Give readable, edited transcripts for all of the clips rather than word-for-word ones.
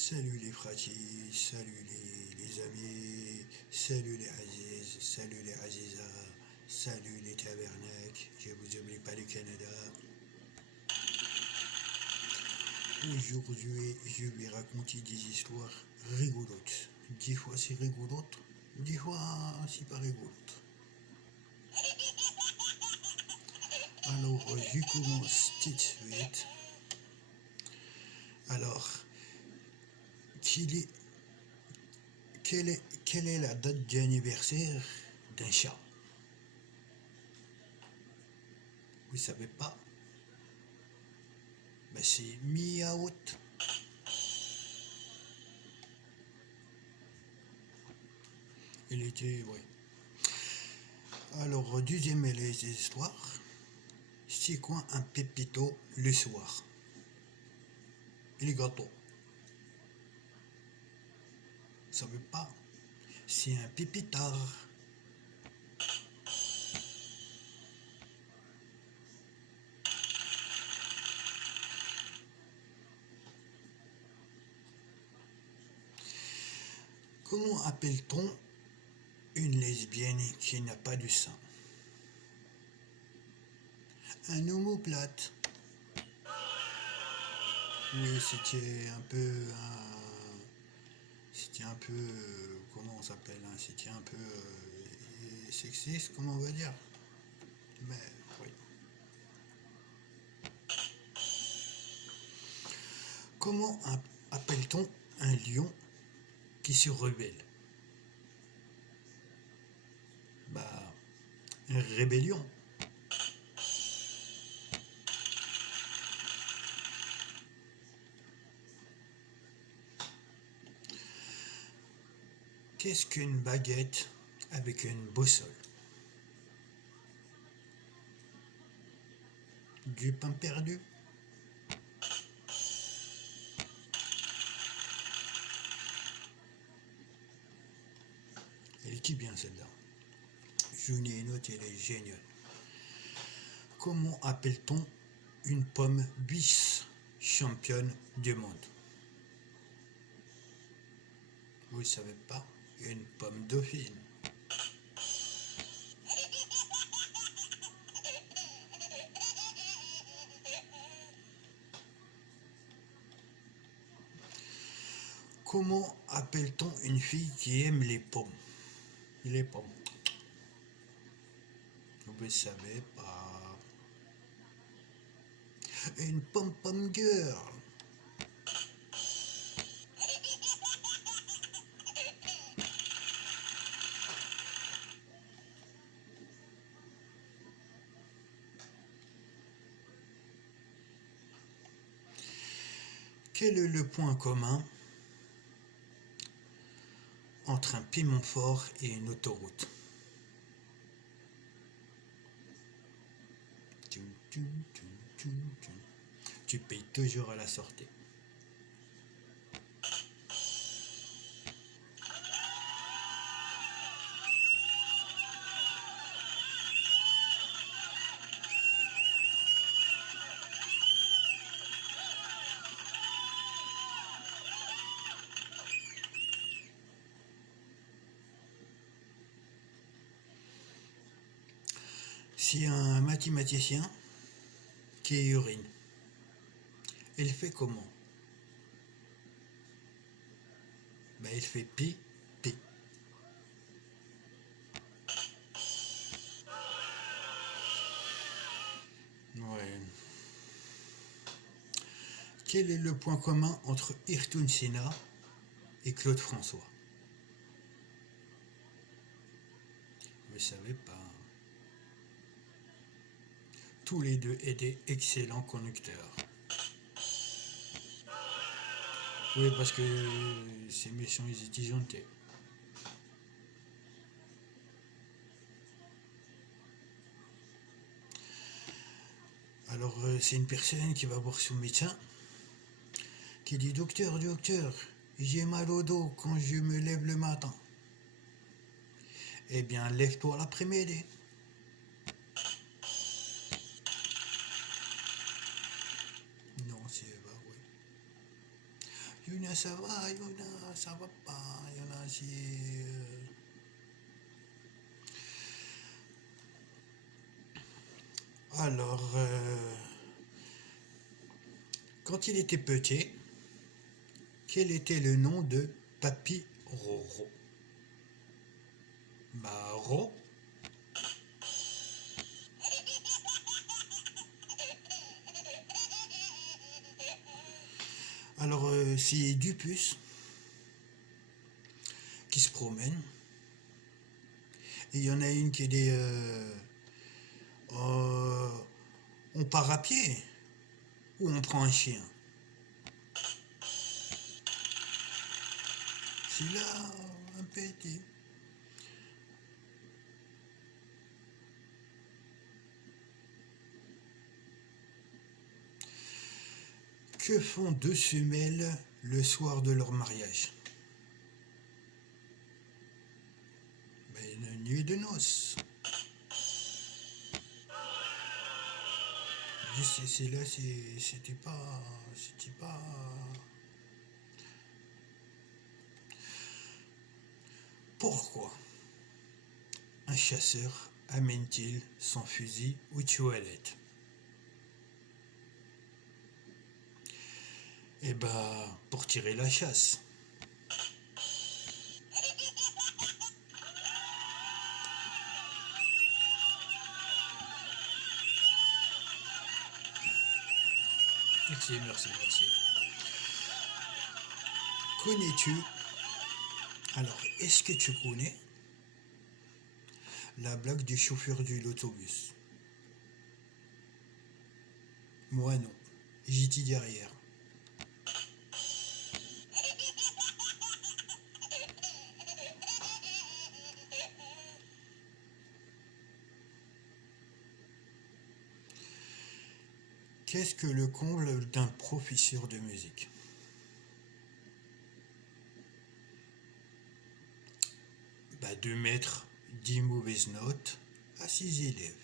Salut les fratis, salut les amis, salut les Aziz, salut les Aziza, salut les tabernacles, je vous oublie pas le Canada. Aujourd'hui, je vais raconter des histoires rigolotes. Des fois c'est rigolote, des fois c'est pas rigolote. Alors, je commence tout de suite. Alors, quelle est, quelle est la date d'anniversaire d'un chat? Vous savez pas? Ben, c'est mi-août. Il était, oui. Alors, deuxième les histoires. C'est quoi un pépito le soir? Les gâteaux. Vous savez pas? C'est un pépitard. Comment appelle-t-on une lesbienne qui n'a pas de sein? Un omoplate. Oui, c'était un peu, comment on s'appelle, hein, c'était un peu sexiste, comment on va dire. Mais oui. Comment appelle-t-on un lion qui se rebelle? Bah, une rébellion. Qu'est-ce qu'une baguette avec une boussole? Du pain perdu? Elle est bien celle-là. Je n'ai noté, elle est géniale. Comment appelle-t-on une pomme vice-championne du monde? Vous ne savez pas? Une pomme dauphine. Comment appelle-t-on une fille qui aime les pommes? Les pommes. Vous ne savez pas. Une pom-pom girl. Quel est le point commun entre un piment fort et une autoroute? Tu payes toujours à la sortie. Si un mathématicien qui urine, il fait comment? Ben, il fait pi, pi. Ouais. Quel est le point commun entre Ayrton Senna et Claude François? Vous ne savez pas. Tous les deux étaient excellents conducteurs. Oui, parce que ces méchants, ils étaient gentils. Alors, c'est une personne qui va voir son médecin, qui dit: docteur, docteur, j'ai mal au dos quand je me lève le matin. Eh bien, lève-toi l'après-midi. Non, c'est pas vrai. Yuna, ça va, Yuna, ça va pas. Yuna, si. Alors, quand il était petit, quel était le nom de Papy Roro? Bah, Ro. Alors, c'est Dupuce qui se promène. Et il y en a une qui est des. On part à pied ou on prend un chien? C'est là, un petit. Que font deux semelles le soir de leur mariage? Ben, une nuit de noces. C'est là, c'était pas. C'était pas. Pourquoi un chasseur amène-t-il son fusil aux toilettes? Eh ben, pour tirer la chasse. Merci, merci, merci. Connais-tu, alors, est-ce que tu connais la blague du chauffeur de l'autobus? Moi non. J'étais derrière. Qu'est-ce que le comble d'un professeur de musique? Bah, de mettre 10 mauvaises notes à ses élèves.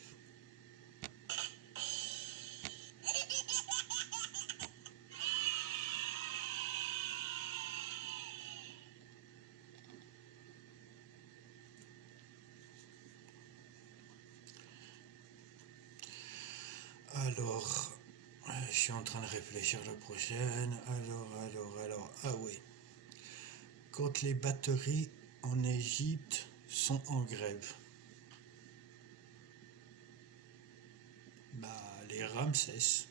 Alors, je suis en train de réfléchir la prochaine. Alors. Ah oui. Quand les batteries en Égypte sont en grève, bah, les Ramsès.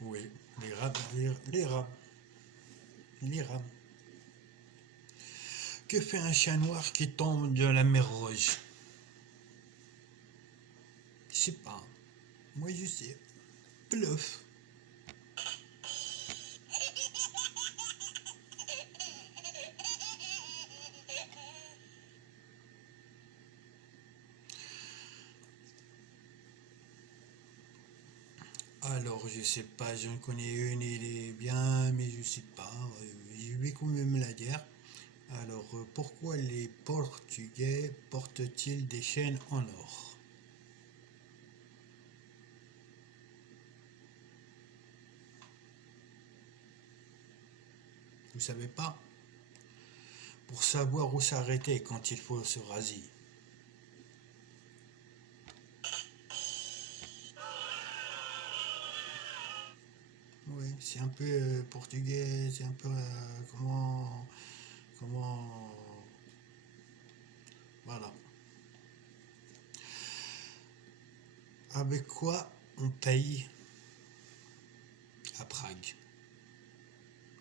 Oui, les rats. Que fait un chat noir qui tombe de la mer Rouge? Je sais pas. Moi je sais. Bluff. Alors je sais pas, j'en connais une, il est bien, mais je sais pas. Je vais quand même la dire. Alors pourquoi les Portugais portent-ils des chaînes en or? Vous savez pas? Pour savoir où s'arrêter quand il faut se raser. Oui, c'est un peu portugais, c'est un peu comment, voilà. Avec quoi on paye à Prague?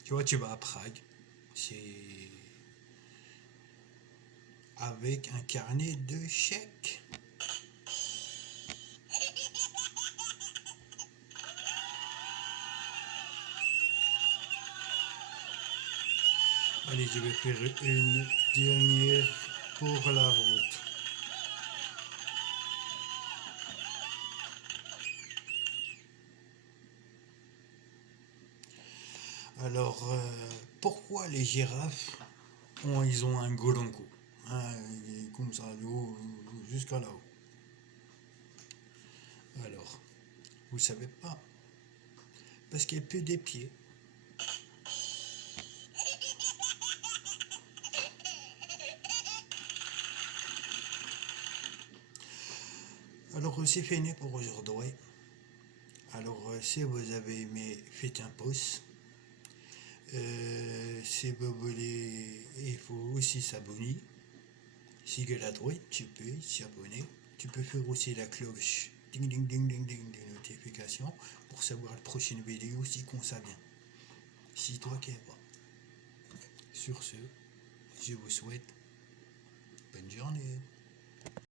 Tu vois, tu vas à Prague, c'est avec un carnet de chèques. Allez, je vais faire une dernière pour la route. Alors, pourquoi les girafes ils ont un grand cou, hein, comme ça, jusqu'à là-haut. Alors, Vous savez pas. Parce qu'elle pue des pieds. Alors c'est fini pour aujourd'hui. Alors si vous avez aimé, faites un pouce. Si vous voulez, il faut aussi s'abonner. Si à la droite, tu peux s'abonner. Tu peux faire aussi la cloche ding ding ding ding ding des notifications pour savoir la prochaine vidéo si qu'on ça vient. Si toi qui es pas. Sur ce, je vous souhaite bonne journée.